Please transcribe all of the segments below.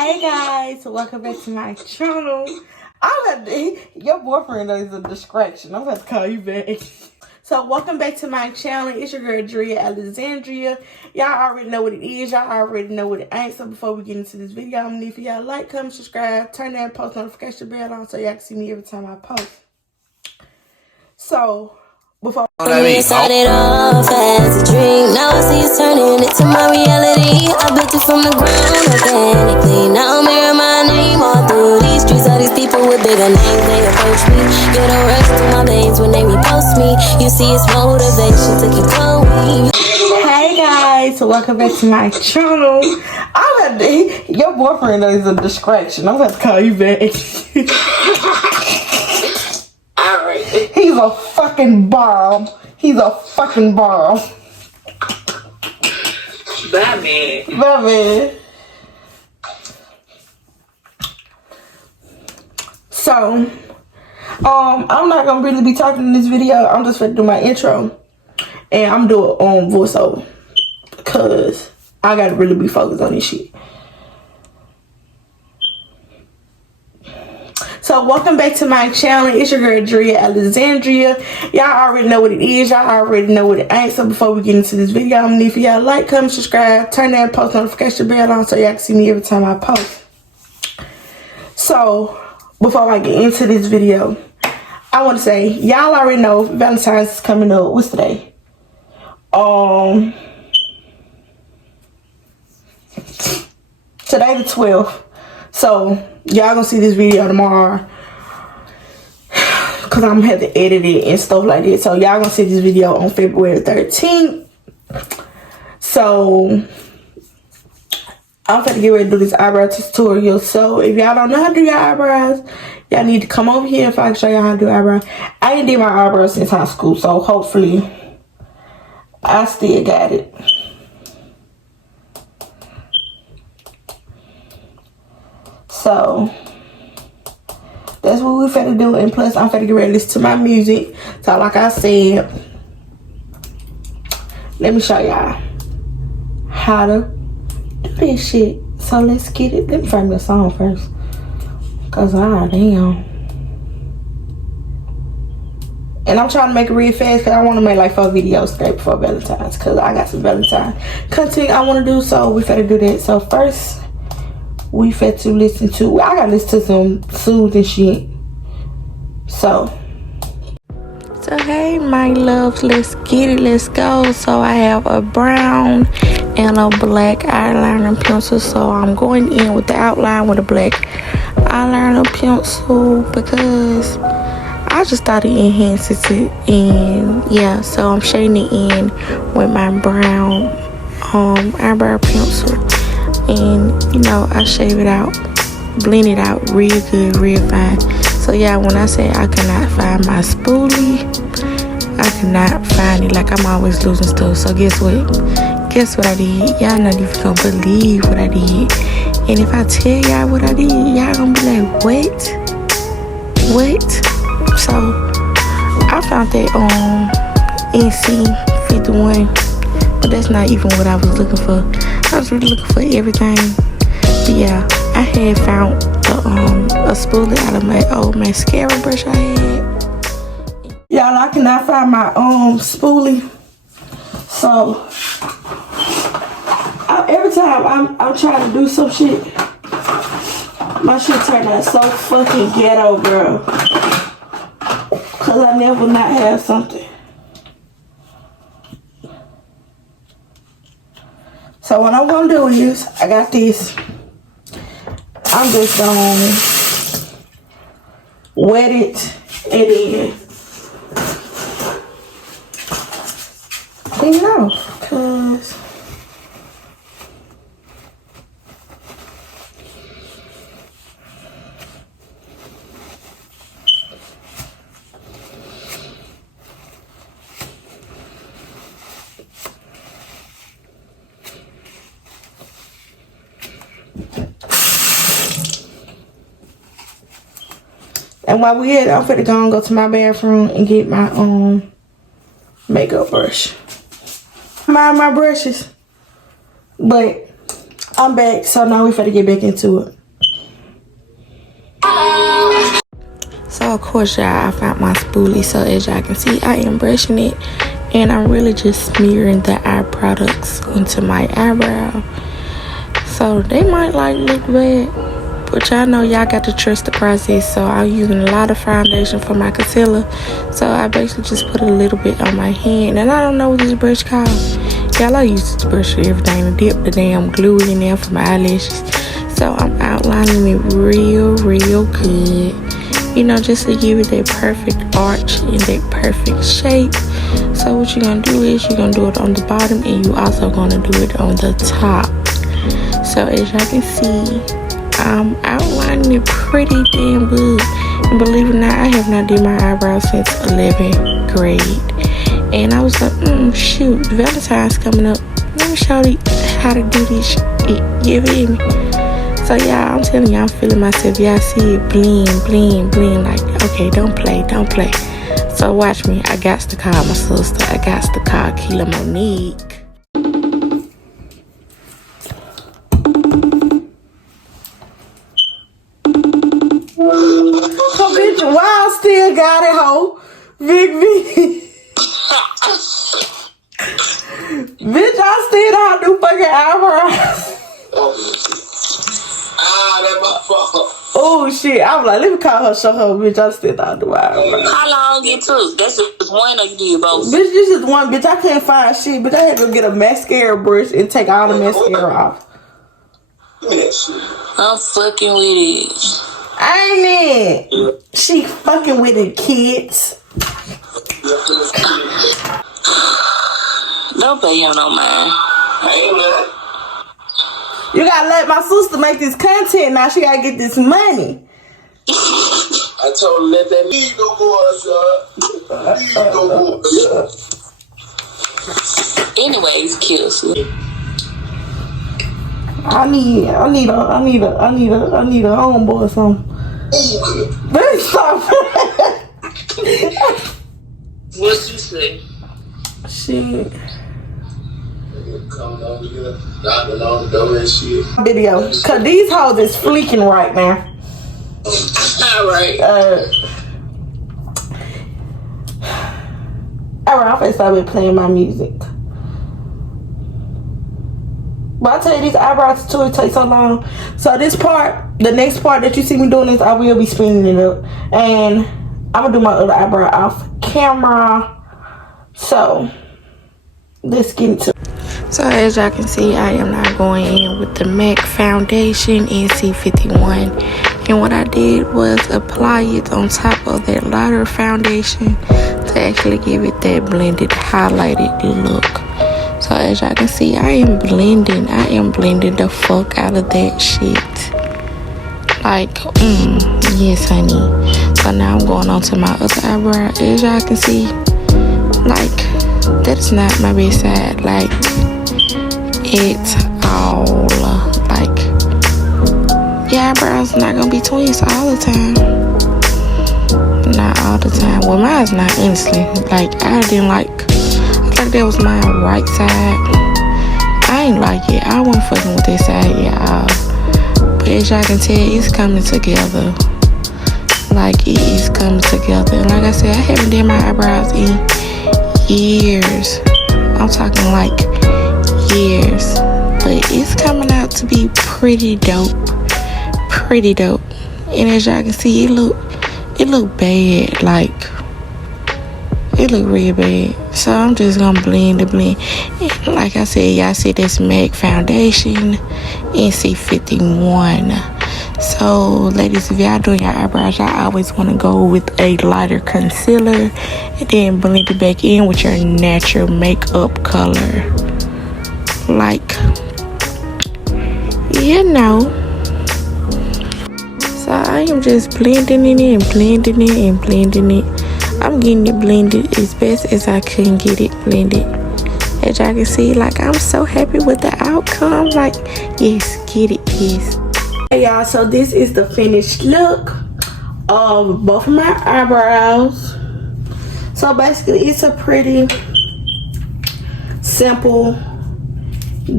Hey guys, welcome back to my channel. Your boyfriend is a distraction. I'm about to call you back. So welcome back to my channel. It's your girl Driaa'Alexandriaa. Y'all already know what it is. Y'all already know what it ain't. So before we get into this video, I'm gonna need for y'all to like, comment, subscribe, turn that post notification bell on so y'all can see me every time I post. So before It started off as a dream. Now I see it's turning into my reality. I built it from the ground organically. Now I'm hearing my name all through these streets. All these people with bigger names, they approach me. Get a rush through my veins when they repost me. You see it's motivation to keep going. hey guys, welcome back to my channel. Your boyfriend is a distraction. I'm about to call you back. Alright. He's a fucking bomb. He's a fucking bomb. Bye, man. Bye, man. So, I'm not gonna really be talking in this video. I'm just gonna do my intro, and I'm doing voiceover because I gotta really be focused on this shit. So welcome back to my channel. It's your girl Driaa'Alexandriaa. Y'all already know what it is. Y'all already know what it ain't. So before we get into this video, I'm gonna need for y'all to like, comment, subscribe, turn that post notification bell on so y'all can see me every time I post. So before I get into this video, I want to say y'all already know Valentines is coming up. What's today? Today the 12th. So y'all gonna see this video tomorrow because I'm gonna have to edit it and stuff like that. So y'all gonna see this video on February 13th. So I'm gonna get ready to do this eyebrow tutorial. So if y'all don't know how to do your eyebrows, y'all need to come over here if I can show y'all how to do eyebrows. I ain't did my eyebrows since high school, so hopefully I still got it. So that's what we finna do, and plus I'm finna get ready to listen to my music. So like I said, let me show y'all how to do this shit. So let's get it. Let me find me a song first, cause damn. And I'm trying to make it real fast because I want to make like 4 videos straight before Valentine's, because I got some Valentine content I want to do. So we finna do that. So first we fit to listen to, I gotta listen to some soothing shit. So hey my loves, let's get it, let's go. So I have a brown and a black eyeliner pencil. So I'm going in with the outline with a black eyeliner pencil because I just thought it enhances it. And yeah, so I'm shading it in with my brown eyebrow pencil. And you know, I shave it out, blend it out real good, real fine. So yeah, when I say I cannot find my spoolie, I cannot find it. Like I'm always losing stuff. So guess what I did? Y'all not even gonna believe what I did. And if I tell y'all what I did, y'all gonna be like, what? So I found that on NC51, but that's not even what I was looking for. I was really looking for everything. But yeah, I had found a spoolie out of my old mascara brush I had. Y'all, I cannot find my spoolie. So every time I'm trying to do some shit, my shit turned out so fucking ghetto, girl. Cause I never not have something. So what I'm gonna do is, I got this. I'm just gonna wet it and then clean it off. Cause and while we here, I'm finna go to my bathroom and get my makeup brush. Mind my brushes, but I'm back, so now we finna get back into it. So of course, y'all, I found my spoolie. So as y'all can see, I am brushing it, and I'm really just smearing the eye products into my eyebrow. So they might like look bad, but y'all know y'all got to trust the process. So I'm using a lot of foundation for my concealer. So I basically just put a little bit on my hand, and I don't know what this brush called. Y'all, I use this brush for everything to dip the damn glue in there for my eyelashes. So I'm outlining it real good. You know, just to give it that perfect arch and that perfect shape. So what you're gonna do is you're gonna do it on the bottom, and you also gonna do it on the top. So as y'all can see, I'm outlining it pretty damn good. And believe it or not, I have not did my eyebrows since 11th grade. And I was like, shoot, Valentine's coming up. Let me show you how to do this shit. You feel me? So yeah, I'm telling you, I'm feeling myself. Y'all see it bling. Like, okay, don't play. So watch me. I got to call my sister. I got to call Keela Monique. So bitch, why I still got it, ho? Big B. Bitch, I still don't do fucking eyebrows. That's my fault. Oh shit, I'm like, let me call her, show her, bitch, I still don't do eyebrows. How long it took? That's just one, or you did both? Bitch, this is one, bitch, I can't find shit, bitch, I had to go get a mascara brush and take all the mascara off. I'm fucking with it. Ain't it? She fucking with the kids. Don't pay him no mind. You gotta let my sister make this content now. She gotta get this money. I told her let that lead go go Anyways, kills. I need a homeboy or something. Bitch, stop. What you say? Shit. Coming over here, knocking on the door and shit. Video, cause these hoes is fleeking right now. Alright. Alright, I'm finna start playing my music. But I tell you, these eyebrows too, it takes so long. So this part, the next part that you see me doing is I will be spinning it up. And I'm gonna do my other eyebrow off camera. So let's get into it. So as y'all can see, I am now going in with the MAC foundation NC51. And what I did was apply it on top of that lighter foundation to actually give it that blended, highlighted look. So as y'all can see, I am blending the fuck out of that shit. Like, yes honey. So now I'm going on to my other eyebrow. As y'all can see, like, that's not my best side. Like, it's all like, your eyebrows not gonna be twins all the time. Not all the time. Well, mine's not, honestly. Like, I didn't like, I thought that was my right side. I ain't like it. I wasn't fucking with that side, y'all. But as y'all can tell, it's coming together. Like, it is coming together. And like I said, I haven't done my eyebrows in years. I'm talking like years. But it's coming out to be pretty dope. And as y'all can see, it look bad. Like, it look real bad. So I'm just gonna blend. And like I said, y'all see this MAC foundation NC51. So ladies, if y'all doing your eyebrows, y'all always want to go with a lighter concealer and then blend it back in with your natural makeup color. Like, you know. So I am just blending it and blending it. I'm getting it blended as best as I can get it blended. As y'all can see, like, I'm so happy with the outcome. Like, yes, get it, yes. Hey y'all, so this is the finished look of both of my eyebrows. So basically, it's a pretty simple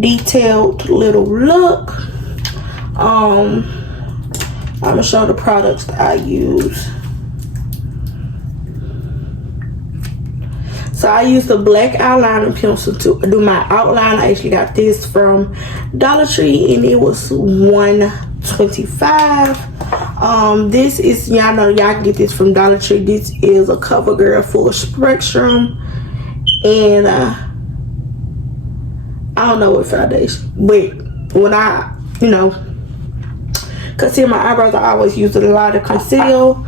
detailed little look. I'm gonna show the products that I use. So I used a black eyeliner pencil to do my outline. I actually got this from Dollar Tree and it was $125. This is, y'all know y'all can get this from Dollar Tree. This is a CoverGirl Full Spectrum, and I don't know what foundation, but when I, conceal my eyebrows, I always use a lot of conceal.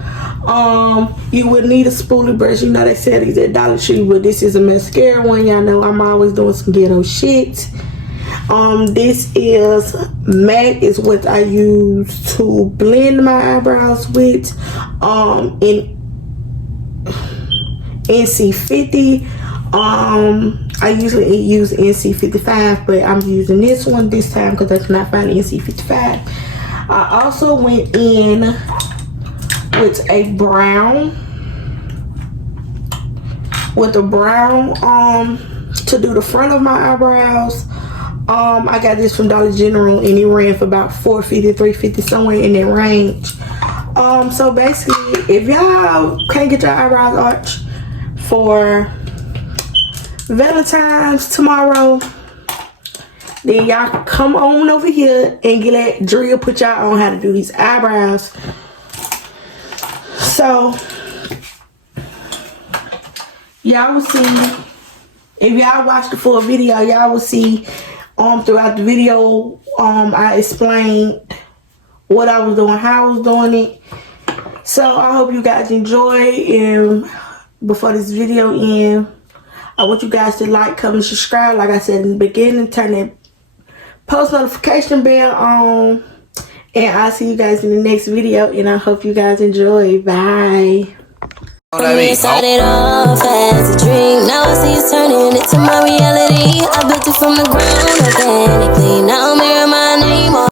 You would need a spoolie brush. They sell these at Dollar Tree, but this is a mascara one. Y'all know I'm always doing some ghetto shit. This is matte, is what I use to blend my eyebrows with. In NC50. I usually use NC55, but I'm using this one this time because I cannot find NC55. I also went in with a brown, to do the front of my eyebrows. I got this from Dollar General and it ran for about $4.50, $3.50, somewhere in that range. So basically, if y'all can't get your eyebrows arched for Valentines tomorrow, then y'all come on over here and let Drea put y'all on how to do these eyebrows. So y'all will see, if y'all watch the full video, y'all will see throughout the video I explained what I was doing, how I was doing it. So I hope you guys enjoy, and before this video ends, I want you guys to like, comment, subscribe. Like I said in the beginning, turn that post notification bell on. And I'll see you guys in the next video. And I hope you guys enjoy. Bye. We started off as a dream. Now I see it's turning into my reality. I built it from the ground.